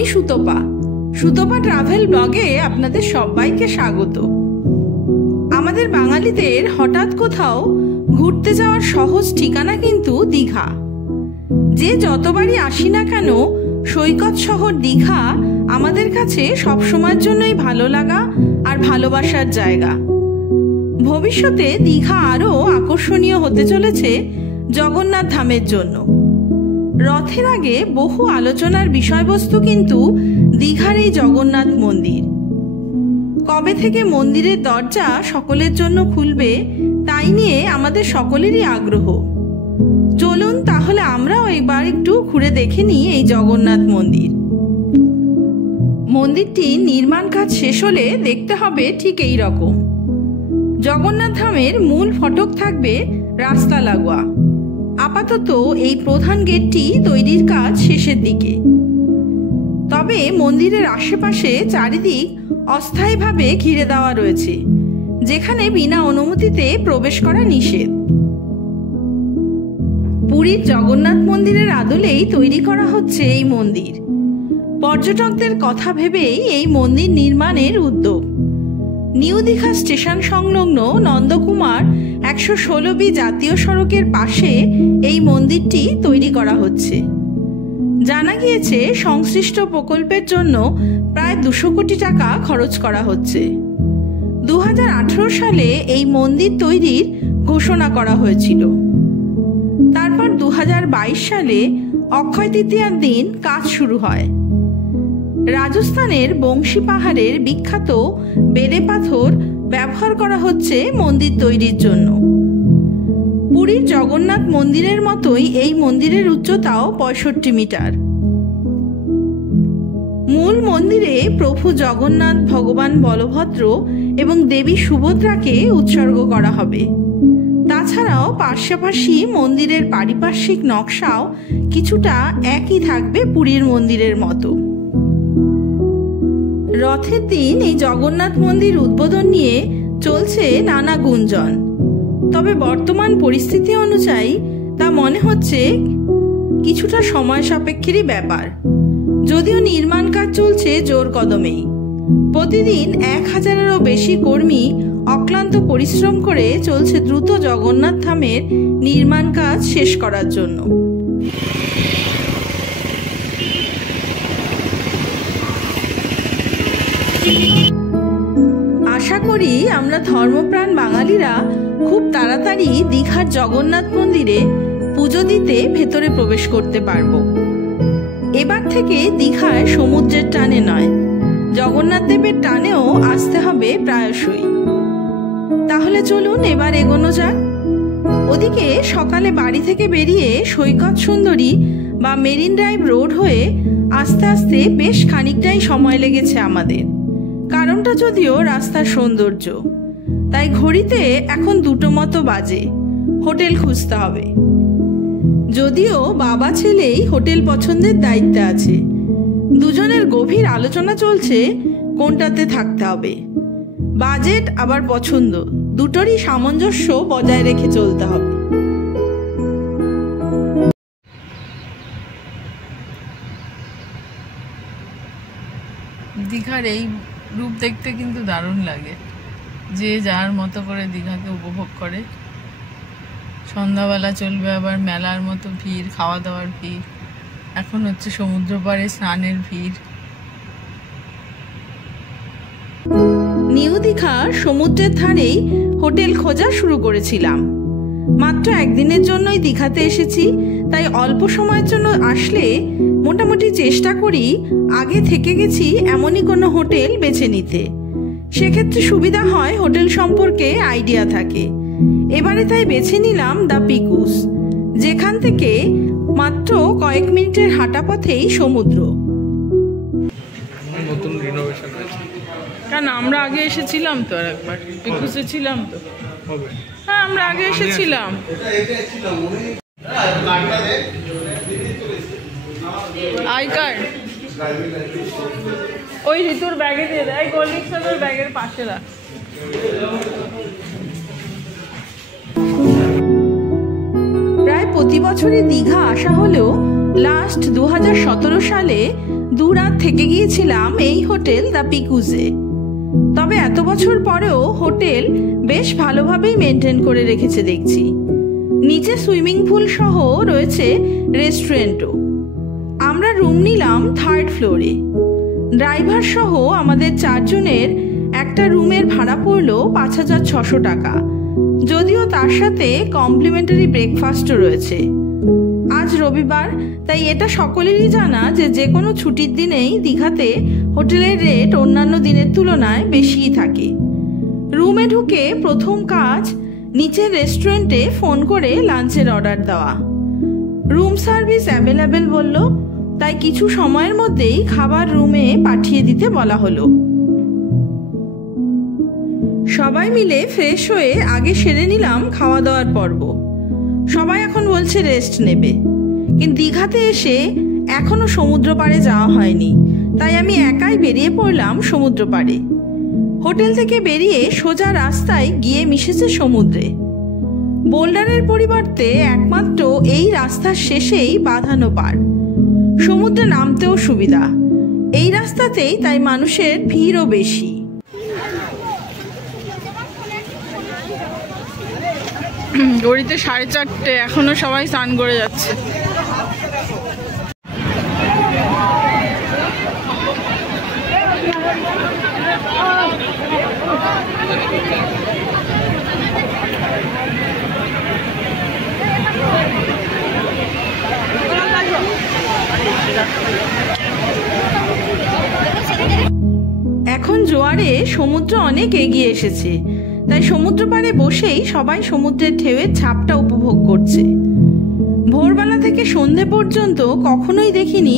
আমি সুতপা। সুতপা ট্রাভেল ব্লগে আপনাদের সবাইকে স্বাগত। আমাদের বাঙালিদের হঠাৎ কোথাও ঘুরতে যাওয়ার সহজ ঠিকানা কিন্তু দীঘা। যে যতবারই আসি না কেন, সৈকত শহর দীঘা আমাদের কাছে সবসময়ের জন্যই ভালো লাগা আর ভালোবাসার জায়গা। ভবিষ্যতে দীঘা আরও আকর্ষণীয় হতে চলেছে জগন্নাথ ধামের জন্য। রথের আগে বহু আলোচনার বিষয়বস্তু কিন্তু দীঘার এই জগন্নাথ মন্দির। কবে থেকে মন্দিরের দরজা সকলের জন্য খুলবে তাই নিয়ে আমাদের সকলেরই আগ্রহ। চলুন তাহলে আমরাও এবার একটু ঘুরে দেখে নিই এই জগন্নাথ মন্দির। মন্দিরটি নির্মাণ কাজ শেষ হলে দেখতে হবে ঠিক এই রকম। জগন্নাথ ধামের মূল ফটক থাকবে রাস্তা লাগোয়া। আপাতত এই প্রধান গেটটি তৈরির কাজ শেষের দিকে। তবে মন্দিরের আশেপাশে চারিদিক অস্থায়ীভাবে ঘিরে দেওয়া রয়েছে, যেখানে বিনা অনুমতিতে প্রবেশ করা নিষেধ। পুরীর জগন্নাথ মন্দিরের আদলেই তৈরি করা হচ্ছে এই মন্দির। পর্যটকদের কথা ভেবেই এই মন্দির নির্মাণের উদ্যোগ। নিউ দীঘা স্টেশন সংলগ্ন নন্দকুমার 116B জাতীয় সড়কের পাশে এই মন্দিরটি তৈরি করা হচ্ছে। জানা গিয়েছে সংশ্লিষ্ট প্রকল্পের জন্য প্রায় 200 কোটি টাকা খরচ করা হচ্ছে। 2018 সালে এই মন্দির তৈরির ঘোষণা করা হয়েছিল। তারপর 2022 সালে অক্ষয় তৃতীয়ার দিন কাজ শুরু হয়। রাজস্থানের বংশী পাহাড়ের বিখ্যাত বেলে পাথর ব্যবহার করা হচ্ছে মন্দির তৈরির জন্য। পুরীর জগন্নাথ মন্দিরের মতোই এই মন্দিরের উচ্চতাও 65 মিটার। মূল মন্দিরে প্রভু জগন্নাথ, ভগবান বলভদ্র এবং দেবী সুভদ্রাকে উৎসর্গ করা হবে। তাছাড়াও পাশাপাশি মন্দিরের পারিপার্শ্বিক নকশাও কিছুটা একই থাকবে পুরীর মন্দিরের মতো। রথের দিন এই জগন্নাথ মন্দির উদ্বোধন নিয়ে চলছে নানা গুঞ্জন। তবে বর্তমান পরিস্থিতি অনুযায়ী তা মনে হচ্ছে কিছুটা সময় সাপেক্ষেরই ব্যাপার। যদিও নির্মাণ কাজ চলছে জোর কদমেই। প্রতিদিন 1000-এরও বেশি কর্মী অক্লান্ত পরিশ্রম করে চলছে দ্রুত জগন্নাথ ধামের নির্মাণ কাজ শেষ করার জন্য। আশা করি আমরা ধর্মপ্রাণ বাঙালিরা খুব তাড়াতাড়ি দীঘার জগন্নাথ মন্দিরে পুজো দিতে ভেতরে প্রবেশ করতে পারব। এবার থেকে দীঘায় সমুদ্রের টানে নয়, জগন্নাথ দেবের টানেও আসতে হবে প্রায়শই। তাহলে চলুন এবার এগোনো যাক। ওদিকে সকালে বাড়ি থেকে বেরিয়ে সৈকত সুন্দরী বা মেরিন ড্রাইভ রোড হয়ে আস্তে আস্তে বেশ খানিকটাই সময় লেগেছে আমাদের। কারণটা যদিও রাস্তার সৌন্দর্য। তাই ঘড়িতে এখন 2টো মতো বাজে। হোটেল খুঁজতে হবে। যদিও বাবা ছেলেই হোটেল পছন্দের দায়িত্বে আছে। দুজনের গভীর আলোচনা চলছে কোনটাতে থাকতে হবে। বাজেট আবার পছন্দ, দুটোরই সামঞ্জস্য বজায় রেখে চলতে হবে। দীঘার এই রূপ দেখতে কিন্তু দারুণ লাগে। যে যার মতো করে দীঘাকে উপভোগ করে। সন্ধ্যাবেলা চলবে আবার মেলার মতো ভিড়, খাওয়া দাওয়ার ভিড়। এখন হচ্ছে সমুদ্র পাড়ে স্নানের ভিড়। নিউ দীঘার সমুদ্রের ধারেই হোটেল খোঁজা শুরু করেছিলাম। মাত্র একদিনের জন্যই দীঘাতে এসেছি, তাই অল্প সময়ের জন্য আসলে মোটামুটি চেষ্টা করি আগে থেকে গেছি এমনই কোনো হোটেল বেছে নিতে। সেক্ষেত্রে সুবিধা হয়, হোটেল সম্পর্কে আইডিয়া থাকে। এবারে তাই বেছে নিলাম দ্য পিকুস, যেখান থেকে মাত্র কয়েক মিনিটের হাঁটা পথেই সমুদ্র। নতুন রিনোভেশন হয়েছে। কারণ আমরা আগে এসেছিলাম তো, আর একবার পিকুসে ছিলাম তো। হ্যাঁ, আমরা আগে এসেছিলাম। আই কার্ড ওই ঋতুর ব্যাগে দিয়ে দেয়, কোল্ড ড্রিঙ্কস ব্যাগের পাশে রাখ। প্রায় প্রতি বছরই দীঘা আসা হলেও লাস্ট 2017 সালে 2 রাত থেকে গিয়েছিলাম এই হোটেল দ্য পিকুজে। তবে এত বছর পরেও হোটেল বেশ ভালোভাবেই মেনটেন করে রেখেছে দেখছি। নিচে সুইমিং পুল সহ রয়েছে রেস্টুরেন্টও। আমরা রুম নিলাম 3rd ফ্লোরে। ড্রাইভার সহ আমাদের 4 জনের একটা রুমের ভাড়া পড়ল 5,600 টাকা, যদিও তার সাথে কমপ্লিমেন্টারি ব্রেকফাস্টও রয়েছে। আজ রবিবার, তাই এটা সকলেরই জানা যে কোনো ছুটির দিনেই দীঘাতে হোটেলের রেট অন্যান্য দিনের তুলনায় বেশিই থাকে। রুমে ঢুকে প্রথম কাজ নিচের রেস্টুরেন্টে ফোন করে লাঞ্চের অর্ডার দেওয়া। রুম সার্ভিস অ্যাভেলেবেল বলল, তাই কিছু সময়ের মধ্যেই খাবার রুমে পাঠিয়ে দিতে বলা হলো। সবাই মিলে ফ্রেশ হয়ে আগে সেরে নিলাম খাওয়া দাওয়ার পর্ব। সবাই এখন বলছে রেস্ট নেবে, কিন্তু দীঘাতে এসে এখনো সমুদ্র পাড়ে যাওয়া হয়নি, তাই আমি একাই বেরিয়ে পড়লাম সমুদ্র পাড়ে। হোটেল থেকে বেরিয়ে সোজা রাস্তায় গিয়ে মিশেছে সমুদ্রে। বোল্ডারের পরিবর্তে একমাত্র এই রাস্তার শেষেই বাঁধানো পাড়। সমুদ্রে নামতেও সুবিধা এই রাস্তাতেই, তাই মানুষের ভিড়ও বেশি। ঘড়িতে 4:30, এখনো সবাই স্নান করে যাচ্ছে। এখন জোয়ারে সমুদ্র অনেক এগিয়ে এসেছে, তাই সমুদ্র পাড়ে বসেই সবাই সমুদ্রের ঢেউয়ের ছাপটা উপভোগ করছে। ভোরবেলা থেকে সন্ধে পর্যন্ত কখনোই দেখিনি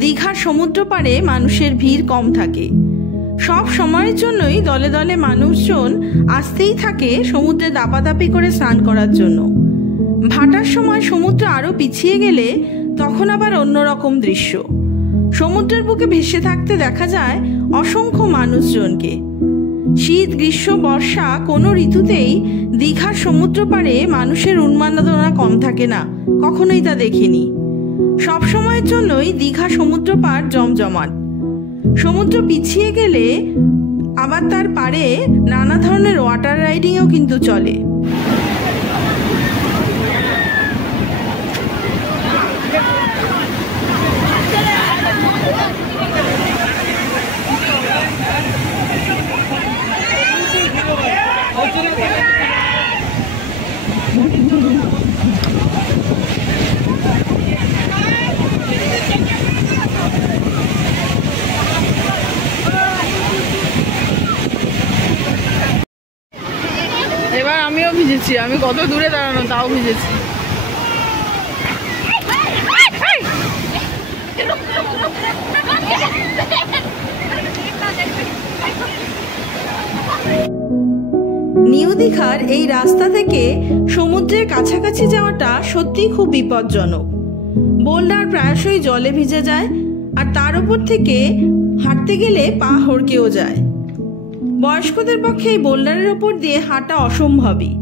দীঘার সমুদ্র পাড়ে মানুষের ভিড় কম থাকে। সব সময়ের জন্যই দলে দলে মানুষজন আসতেই থাকে সমুদ্রে দাপাদাপি করে স্নান করার জন্য। ভাটার সময় সমুদ্র আরও পিছিয়ে গেলে তখন আবার অন্যরকম দৃশ্য। সমুদ্রের বুকে ভেসে থাকতে দেখা যায় অসংখ্য মানুষজনকে। শীত, গ্রীষ্ম, বর্ষা কোনো ঋতুতেই দীঘার সমুদ্র পাড়ে মানুষের উন্মাদনা কম থাকে না, কখনোই তা দেখিনি। সব সময়ের জন্যই দীঘা সমুদ্র পাড় জমজমাট। সমুদ্র পিছিয়ে গেলে আবার তার পাড়ে নানা ধরনের ওয়াটার রাইডিংও কিন্তু চলে। এবার আমিও ভিজেছি, আমি কত দূরে দাঁড়ানো তাও ভিজেছি। নিউ দীঘার এই রাস্তা থেকে সমুদ্রের কাছাকাছি যাওয়াটা সত্যিই খুব বিপজ্জনক। বোল্ডার প্রায়শই জলে ভিজে যায়, আর তার উপর থেকে হাঁটতে গেলে পা হড়কেও যায়। বয়স্কদের পক্ষে এই বোল্ডারের ওপর দিয়ে হাঁটা অসম্ভবই।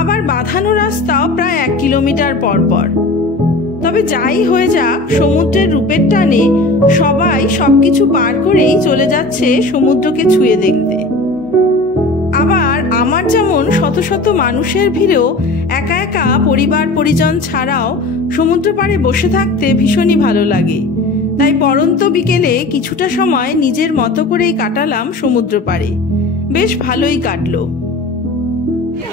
আবার বাঁধানো রাস্তাও প্রায় 1 কিলোমিটার পর পর। তবে যাই হয়ে যাক, সমুদ্রের রূপের টানে সবাই সবকিছু পার করেই চলে যাচ্ছে সমুদ্রকে ছুঁয়ে দেখতে। আবার আমার যেমন শত শত মানুষের ভিড়েও একা একা পরিবার পরিজন ছাড়াও সমুদ্র পাড়ে বসে থাকতে ভীষণই ভালো লাগে। তাই পড়ন্ত বিকেলে কিছুটা সময় নিজের মতো করেই কাটালাম সমুদ্র পাড়ে। বেশ ভালোই কাটলো।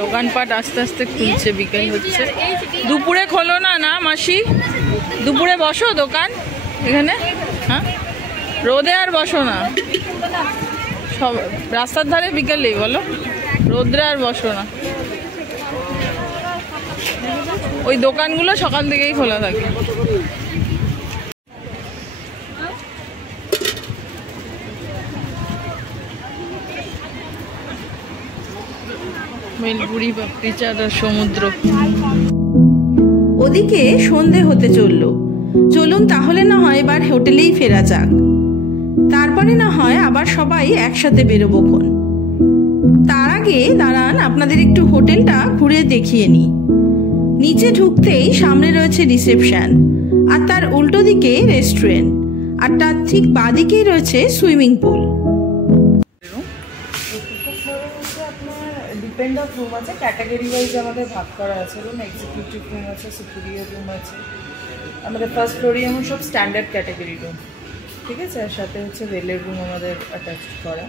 দোকানপাট আস্তে আস্তে খুলছে, বিকেল হচ্ছে। দুপুরে খোলো না না মাসি? দুপুরে বসো দোকান এখানে? হ্যাঁ, রোদে আর বসো না, সব রাস্তার ধারে বিকেলেই বলো, রোদ্রে আর বসো না। ওই দোকানগুলো সকাল থেকেই খোলা থাকে। বেলপুরি, পাপড়ি চাট আর সমুদ্র। ওদিকে সন্ধে হতে চললো। চলুন তাহলে না হয় এবার হোটেলেই ফেরা যাক, তারপরে না হয় আবার সবাই একসাথে বেরোবোক্ষণ। তার আগে দাঁড়ান আপনাদের একটু হোটেলটা ঘুরে দেখিয়ে নিই। নিচে ঢুকতেই সামনে রয়েছে রিসেপশন, আর তার উল্টো দিকে রেস্টুরেন্ট, আর তার ঠিক বাঁদিকেই রয়েছে swimming pool. Depend of room আছে, ক্যাটাগরি ওয়াইজ আমাদের ভাগ করা আছে রুম। এক্সিকিউটিভ রুম আছে, সুপিরিয়র রুম আছে। আমাদের ফার্স্ট ফ্লোরে যেমন সব স্ট্যান্ডার্ড ক্যাটাগরি রুম, ঠিক আছে। আর সাথে হচ্ছে রেলের রুম আমাদের অ্যাটাচ করা।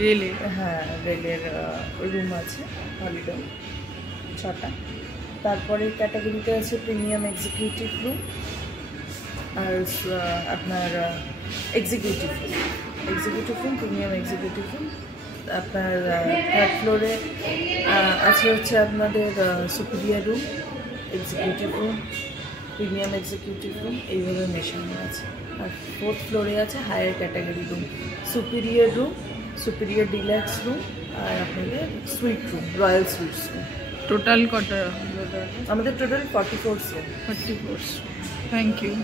রেলে, হ্যাঁ, রেলের রুম আছে হলিডে 6টা। তারপরে ক্যাটাগরিতে আছে প্রিমিয়াম এক্সিকিউটিভ রুম আর আপনার executive room, premium executive room. আপনার থার্ড ফ্লোরে আছে হচ্ছে আপনাদের superior room, executive room, premium executive room, এইভাবে মেশানো আছে। আর ফোর্থ ফ্লোরে আছে higher category room, superior room, superior deluxe room, আর আপনাদের suite room, royal suites room. Total কটা আমাদের? Total 44 room. 44। Thank you.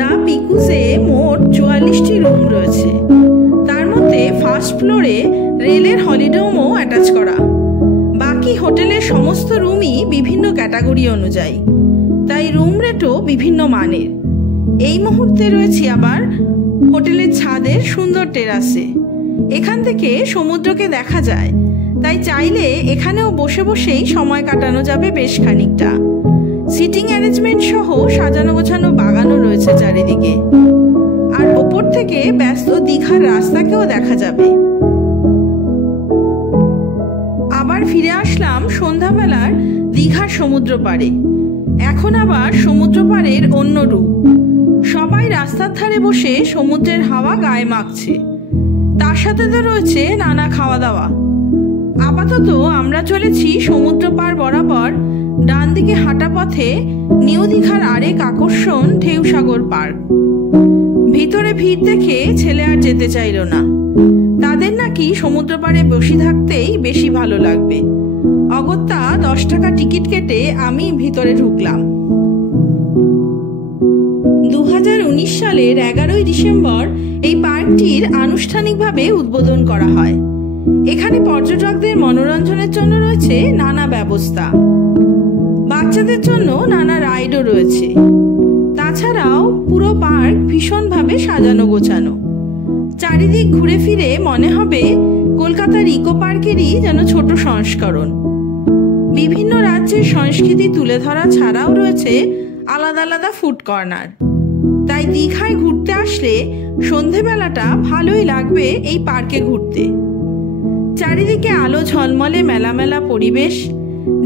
দা পিকুসে মোট 44টি রুম রয়েছে। তার মধ্যে ফার্স্ট ফ্লোরে রেলের হলিডে হোমও অ্যাটাচ করা। বাকি হোটেলের সমস্ত রুমই বিভিন্ন ক্যাটাগরি অনুযায়ী, তাই রুম রেটও বিভিন্ন মানের। এই মুহূর্তে রয়েছি আবার হোটেলের ছাদের সুন্দর টেরাসে। এখান থেকে সমুদ্রকে দেখা যায়, তাই চাইলে এখানেও বসে বসেই সময় কাটানো যাবে বেশ খানিকটা। সিটিং অ্যারেঞ্জমেন্ট সহ সাজানো গোছানো বাগানও রয়েছে চারিদিকে, আর ওপর থেকে ব্যস্ত দীঘার রাস্তাকেও দেখা যাবে। আবার ফিরে আসলাম সন্ধ্যাবেলার দীঘার সমুদ্র পাড়ে। এখন আবার সমুদ্র পাড়ের অন্য রূপ। সবাই রাস্তার ধারে বসে সমুদ্রের হাওয়া গায়ে মাখছে, তার সাথে তো রয়েছে নানা খাওয়া দাওয়া। আপাতত আমরা চলেছি সমুদ্র পাড় বরাবর। ডান দিকে হাঁটা পথে নিউ দীঘার আরেক আকর্ষণ ঢেউসাগর পার্ক। ভিতরে ভিড় দেখে ছেলে আর যেতে চাইল না। তাদের নাকি সমুদ্র পাড়ে বসে থাকতেই বেশি ভালো লাগবে। অগত্যা 10 টাকা টিকিট কেটে আমি ভিতরে ঢুকলাম। 2019 সালের 11ই ডিসেম্বর এই পার্কটির আনুষ্ঠানিকভাবে উদ্বোধন করা হয়। এখানে পর্যটকদের মনোরঞ্জনের জন্য রয়েছে নানা ব্যবস্থা। বাচ্চাদের জন্য নানা রাইডও রয়েছে। তাছাড়াও পুরো পার্ক ভীষণভাবে সাজানো গোছানো। চারিদিক ঘুরে ফিরে মনে হবে কলকাতার ইকো পার্কেরই যেন ছোট সংস্করণ। বিভিন্ন রাজ্যের সংস্কৃতি তুলে ধরা ছাড়াও রয়েছে আলাদা আলাদা ফুড কর্নার। তাই দীঘায় ঘুরতে আসলে সন্ধেবেলাটা ভালোই লাগবে এই পার্কে ঘুরতে। চারিদিকে আলো ঝলমলে মেলামেলা পরিবেশ।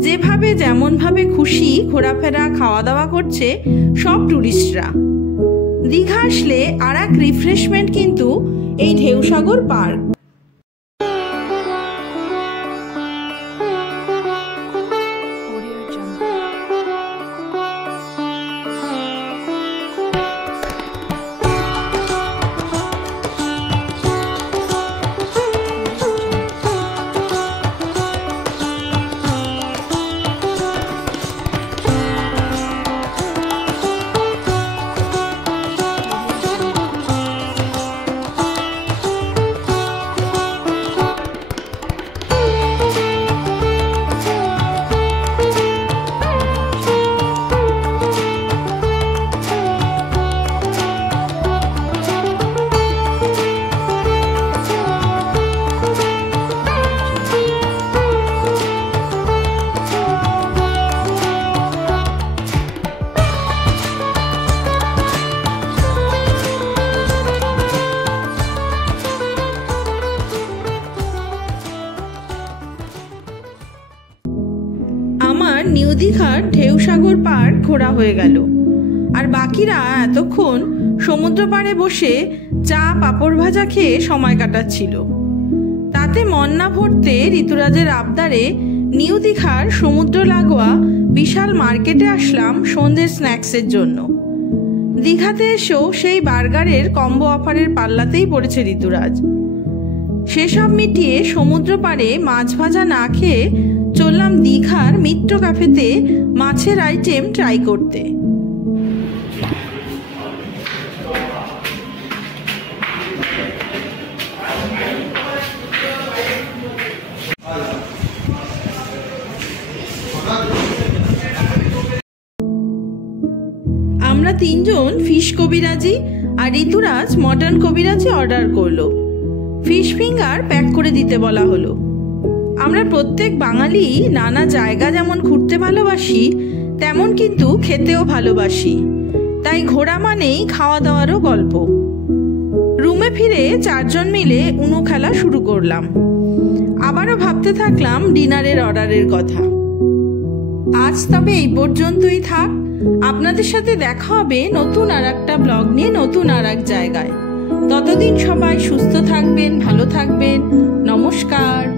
যেভাবে যেমনভাবে খুশি ঘোরাফেরা খাওয়া দাওয়া করছে সব টুরিস্টরা। দীঘা আসলে আর এক রিফ্রেশমেন্ট কিন্তু এই ঢেউসাগর পার্ক। নিউ দীঘার ঢেউসাগর পার্ক ঘোরা হয়ে গেল, আর বাকিরা এতক্ষণ সমুদ্র পাড়ে বসে চা পাঁপড় ভাজা খেয়ে সময় কাটাচ্ছিল। তাতে মন না ভরতে ঋতুরাজের আবদারে নিউ দীঘার সমুদ্র লাগোয়া বিশাল মার্কেটে আসলাম সন্ধ্যের স্ন্যাক্সের জন্য। দীঘাতে এসেও সেই বার্গারের কম্বো অফারের পাল্লাতেই পড়েছে ঋতুরাজ। সেসব মিটিয়ে সমুদ্র পাড়ে মাছ ভাজা না খেয়ে চললাম দীঘার মিত্র ক্যাফেতে মাছের আইটেম ট্রাই করতে। আমরা তিনজন ফিশ কবিরাজি আর ঋতুরাজ মটন কবিরাজি অর্ডার করলো। ফিশ ফিঙ্গার প্যাক করে দিতে বলা হলো। আমরা প্রত্যেক বাঙালি নানা জায়গা যেমন ঘুরতে ভালোবাসি, তেমন কিন্তু খেতেও ভালোবাসি। তাই ঘোরা মানেই খাওয়া দাওয়ারও গল্প। রুমে ফিরে চারজন মিলে উনো খেলা শুরু করলাম। আবারও ভাবতে থাকলাম ডিনারের অর্ডারের কথা। আজ তবে এই পর্যন্তই থাক। আপনাদের সাথে দেখা হবে নতুন আর একটা ব্লগ নিয়ে, নতুন আর এক জায়গায়। ততদিন সবাই সুস্থ থাকবেন, ভালো থাকবেন। নমস্কার।